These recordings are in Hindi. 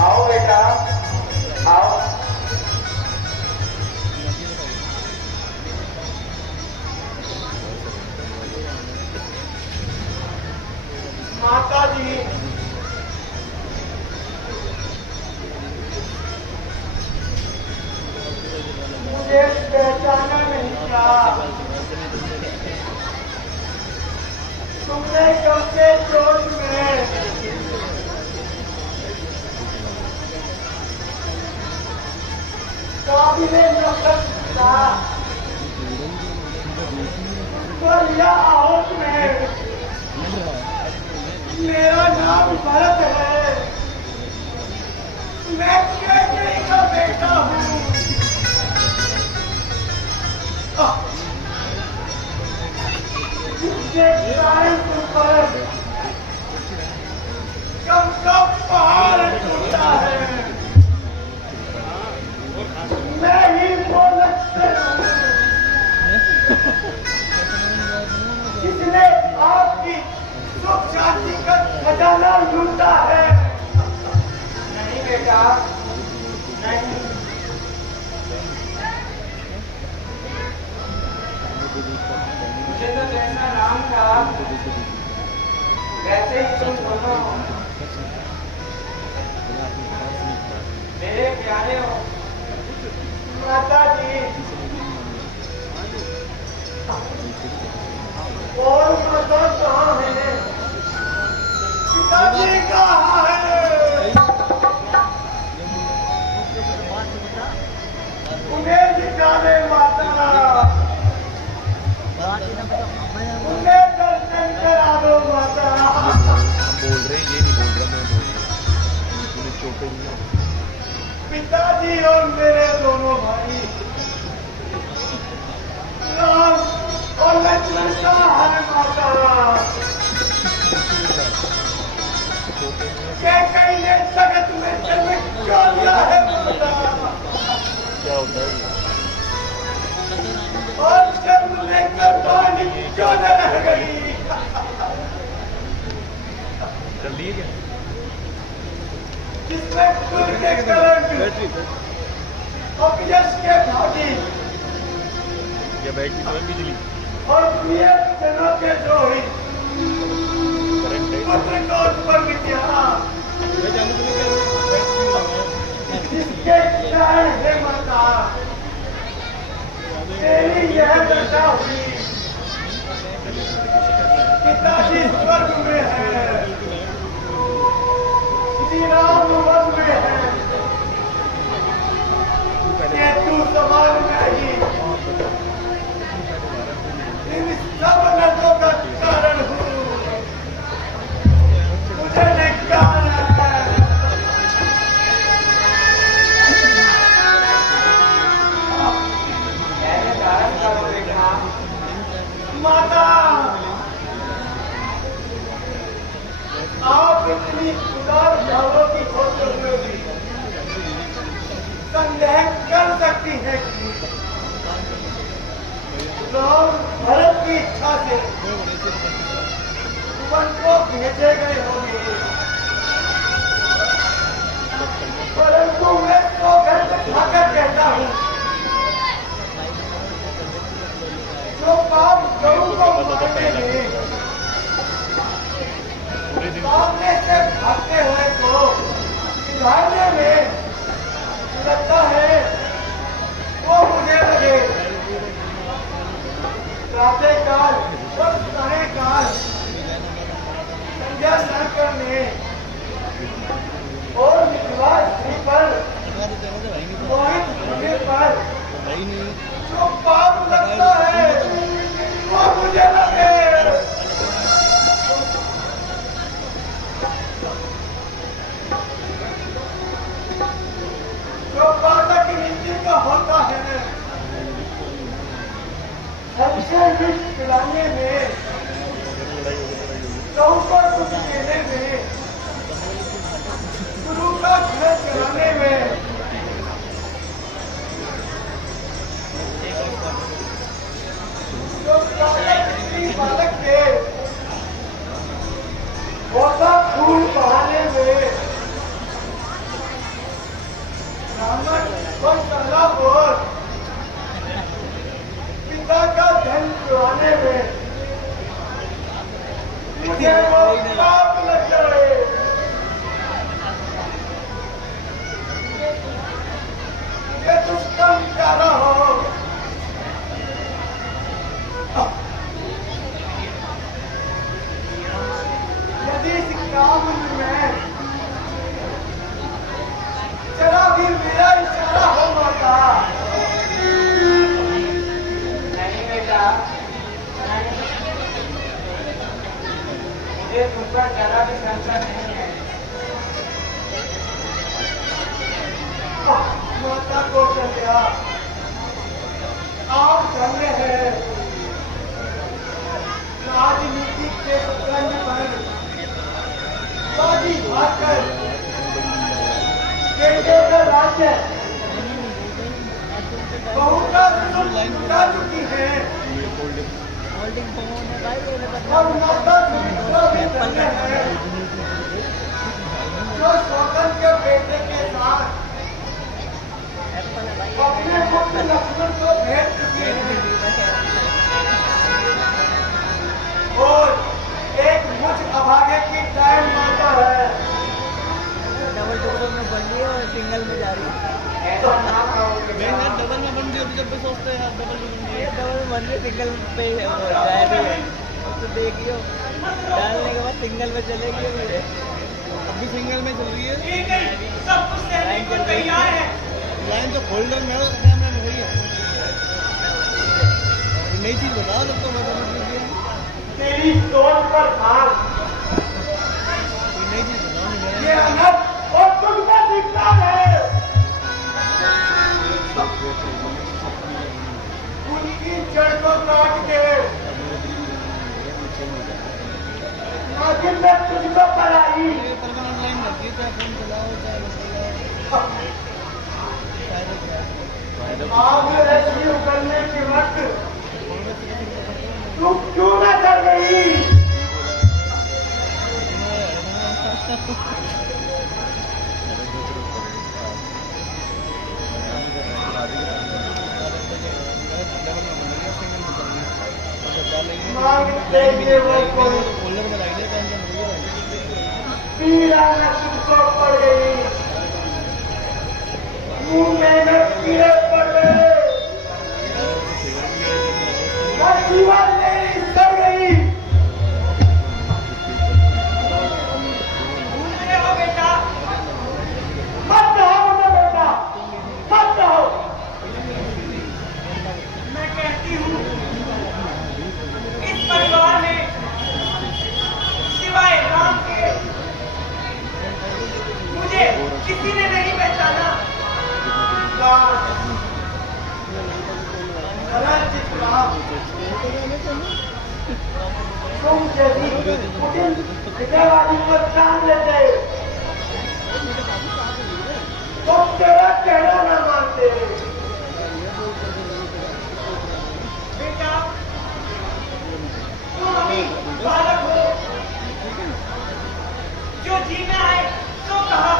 आओ बेटा, आओ। माता जी, मुझे पहचाना नहीं था। तुमने कब से चोट में काबिले नफरत था, पर यह आहत में मेरा नाम भरत है। मैं कैकई का बेटा हूँ। जिसके कारण तुम पर कम का पहाड़ टूटा है। मैं ही वो लक्ष्मण हूँ जिसने आपकी सुख शांति का खजाना लूटा है। नहीं बेटा, नहीं। मुझे तो जैसा नाम था वैसे ही तुम दोनों मेरे प्यारे हो। माता जी, और माता कहाँ है? पिताजी कहाँ है? उन्हें दिखा दे माता, उन्हें दर्शन करा दो माता। बोल रहे हैं, ये नहीं बोल रहा, मैं बोल रहा हूँ चोटे नहीं। पिताजी और मेरे दोनों भाई राम और लक्ष्मण कहाँ है माता? कैकई ने जगत में जन्म क्यों लिया है माता? क्या होता है और जन्म लेकर पानी क्यों न रह गई? जल्दी क्या जिसमें खुद के कलंक अपयश के भागी या बैटरी तो है बिजली और प्रिय जनों के द्रोही करंट है। पुत्र को उत्पन्न किया, जिसके कारण हे माता तेरी यह दशा हुई। पिताजी स्वर्ग में है, श्री राम वन में है, ये तू सवाल नहीं। इन सब नजरों का कारण हूँ, मुझे धिक्कार है। ऐसे धारण करो बेटा। माता, आप इतनी उदार भावों की होते हुए भी संदेह कर सकती है कि राम भरत की इच्छा से वन को भेजे गए होंगे, परंतु मैं तो घर से खाकर कहता हूँ, जो पाप गऊ को मारने में सामने से भागते हुए को सुधारने में लगता है, वो मुझे लगे प्रातः काल और साय काल संध्या न करने और मिथिला स्त्री पर मोहित होने पर जो पाप लगता है, वो मुझे लगे जो पाता की नीति का होता है। हमसे विष पिलाने में, गौ को कुछ देने में, गुरु का घर चलाने में, जो बालक के बहुत खून बहाने में राजा आप धन्य है। राजनीति के शतरंज पर बाजी हारकर केंद्र का राज्य बहुत जा चुकी है और माता सुमित्रा भी धन्य है जो शोकन के बेटे के साथ अपने पुत्र लक्ष्मण को भेज चुकी है और एक मुझ अभागे की टाइम माता है। डबल टुकड़ों में बन रही है और सिंगल में जा रही है। तो ना कहोगे डबल में बन रही जब भी सोचते हैं डबल में बन रही है। डबल में बन रही है, सिंगल पे जा रही है। तो देखियो डालने के बाद सिंगल में चलेगी मुझे। अभी सिंगल में चल रही है। ठीक है, सब कुछ देने को तैयार है। लाइन जो फोल्डर में है उस कैमरे में वही है। नई चीज बताओ जब तो मैं समझ लीजिए। तेरी सोच पर भाग नई चीज बताओ। ये अनर्थ और तुझ पर दिखता है। उनकी जड़ को काट के आखिर में तुझको पर आई। लाइन लगती है चाहे फोन चलाओ चाहे आग रश्मि उगलने के वक्त तू क्यों न कर गई? मांगते ये वो कोई फोल्डर में लाइट है पीड़ा न तुझको पड़ गई, मुंह में कीड़े पड़ गए, जीवन मेरी सड़ गई। भूल गए हो बेटा, मत कहो मुझे बेटा, मत कहो। मैं कहती हूँ इस परिवार में सिवाय राम के मुझे किसी ने नहीं पहचाना। तुम जैसी विजयवादी को जान लेते तो तेरा कहना ना मानते। बेटा तुम अभी बालक हो, जो जीना है तो कहा,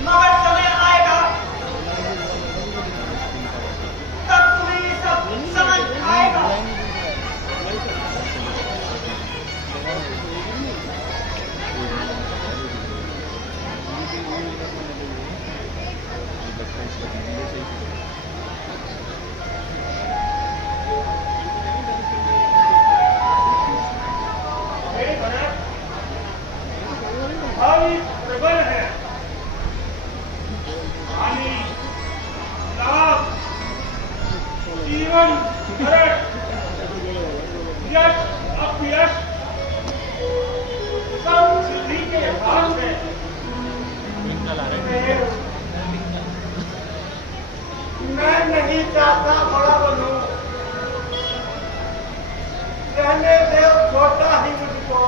मगर समय आएगा तब तुम्हें ये सब समझ आएगा। भावी प्रबल है, हानि लाभ जीवन मरण यश अपयश सब सिद्धि के हाथ में। मैं नहीं चाहता बड़ा बनूं, रहने दे छोटा ही मुझको।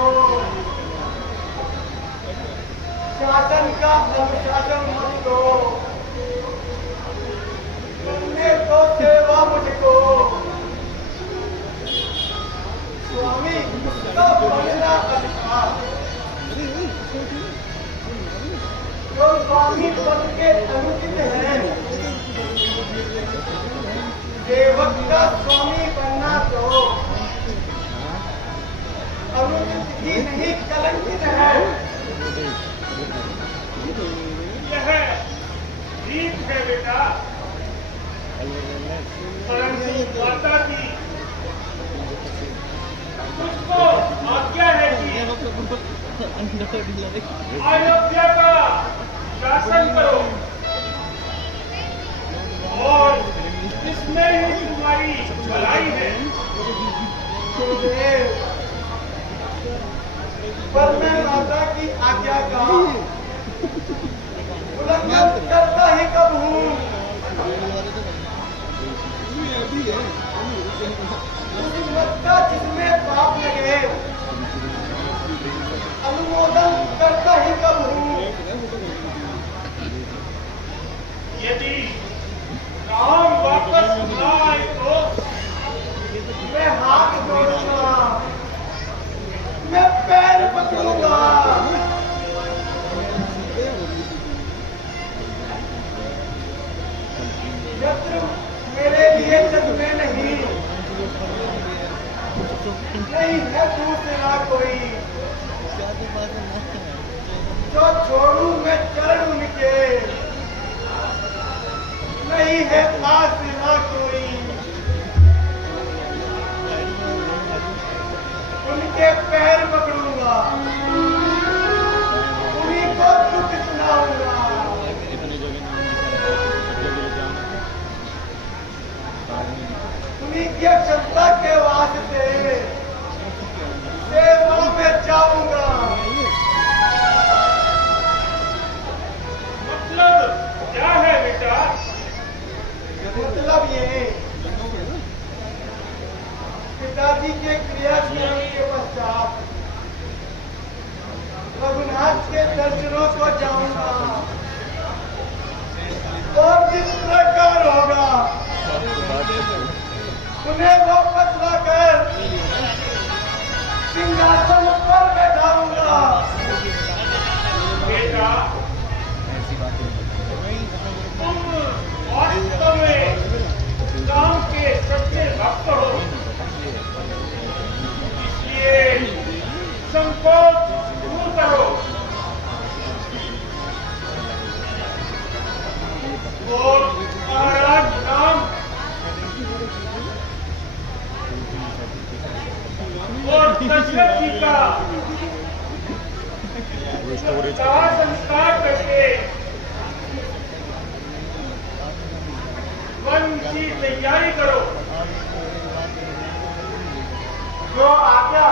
शासन का अनुशासन मत दो, तुमने तो सेवा मुझको। स्वामी मुझको बनना अच्छा, जो स्वामी पद के अनुचित है, सेवक का स्वामी बनना तो अनुचित ही नहीं कलंकित है। यह रीत है बेटा, परंतु माता की तुझको आज्ञा है कि अयोध्या का शासन करो और इसमें ही तुम्हारी भलाई है। पर मैं माता की आज्ञा का उल्लंघन करता ही कब हूँ। का जिसमें पाप लगे अनुमोदन करता ही कब हूँ। यदि राम वापस न आए तो मैं हाथ जोड़ूंगा, मैं पैर पकड़ूंगा। शत्रु मेरे लिए चश्मे नहीं है दूसरा कोई जो छोड़ूं मैं चरण उनके, नहीं है फासला कोई। उनके पैर पकड़ूंगा, उन्हीं को दुख सुनाऊंगा। उन्हीं की क्षमता के वास्ते सेवा में जाऊंगा। मतलब क्या है बेटा? मतलब ये पिताजी के क्रियाकर्म के पश्चात रघुनाथ के दर्शनों को जाऊंगा और जिस प्रकार होगा उन्हें वापस लाकर सिंहासन पर बैठाऊंगा। बेटा तुम वास्तव में राम के सच्चे भक्त हो, इसलिए संकोच दूर करो। और महाराज राम और दशरथ जी का दाह संस्कार करके वन की तैयारी करो। जो आज्ञा